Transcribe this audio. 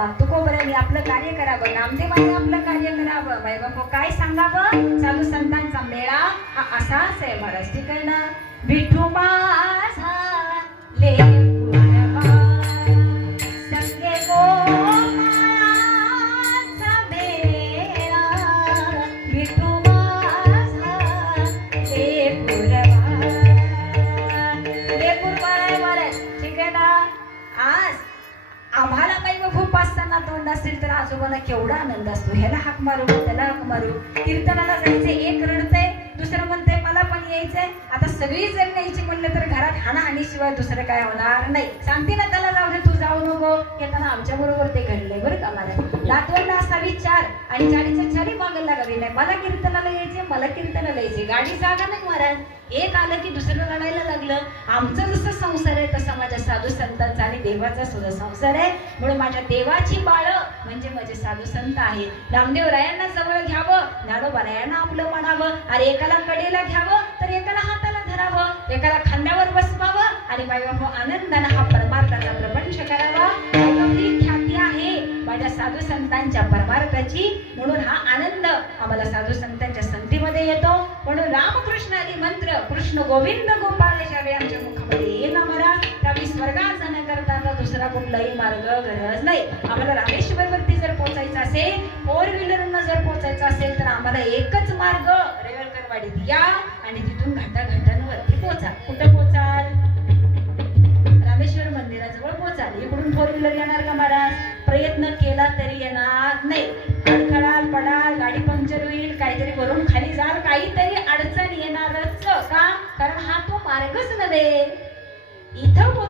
बाबा तुकोबऱ्यांनी आपलं कार्य करावं, नामदेवाने आपलं कार्य करावं, बाई बापू काय सांगावं. साधू संतांचा मेळा हा असाच आहे महाराज. ठीक आहे ना. विठू माझा लेकुरबा संगे गोमाळाचा मेळा, विठू माझा लेकुरबा. लेकुरबा आहे महाराज. ठीक आहे ना. आज आम्हाला काही खूप असताना तोंड असेल तर आजोबाला केवढा आनंद असतो. ह्याला हाक मारू त्याला हाक मारू. कीर्तनाला जायचे, एक रडतंय दुसरं म्हणतंय मला पण यायचंय. आता सगळी जण न्यायची म्हणलं तर घरात हाणाहाणीशिवाय दुसरं काय होणार नाही. सांगते ना त्याला जाऊ दे तू जाऊ नको. येताना आमच्या बरोबर ते घडलंय बरं का मला. नातवंड असावी 4 आणि 4च्या 4 मागं लागावी नाही. मला कीर्तनाला यायचे, मला कीर्तनाला यायचे. गाडी जागा नाही महाराज. एक आलं की दुसरं लढायला लागलं. आमचं जसं संसार आहे तसा माझ्या साधू संतांचा आणि देवाचा सुद्धा संसार आहे. म्हणून माझ्या देवाची बाळ म्हणजे माझे साधू संत आहेत. नामदेव रायांना जवळ घ्यावं, ज्ञानोबारायांना आपलं म्हणावं. अरे एकाला कडेला घ्यावं तर एकाला हाताला धरावं, एकाला खांद्यावर बसवावं आणि बाईबापू आनंदानं हा परमार्थाचा प्रपंच करावा. ही ख्याती आहे माझ्या साधू संतांच्या परमार्थाची. म्हणून हा आनंद आम्हाला साधू संतांच्या संगतीमध्ये येतो. म्हणून रामकृष्ण आदी मंत्र कृष्ण गोविंद गोपाळ ज्यावेळी आमच्या मुखामध्ये येईल आम्हाला त्यावेळी स्वर्गात जाण्याकरता आता दुसरा कुठलाही मार्ग गरज नाही. आम्हाला रामेश्वर वरती जर पोहोचायचं असेल, 4 व्हीलरनं जर पोहोचायचं असेल तर आम्हाला एकच मार्ग रेवळकरवाडीत या आणि तिथून घाटाघाटांवरती पोहोचा. कुठं पोहोचाल? रामेश्वर मंदिराजवळ पोहोचाल. इकडून 4 व्हीलर येणार का महाराज? प्रयत्न केला तरी येणार नाही. अडखळाल पडाल, गाडी पंक्चर होईल, काहीतरी वरून खाली जाल, काहीतरी अडचण येणारच का? कारण हा तो मार्गच नव्हे. इथं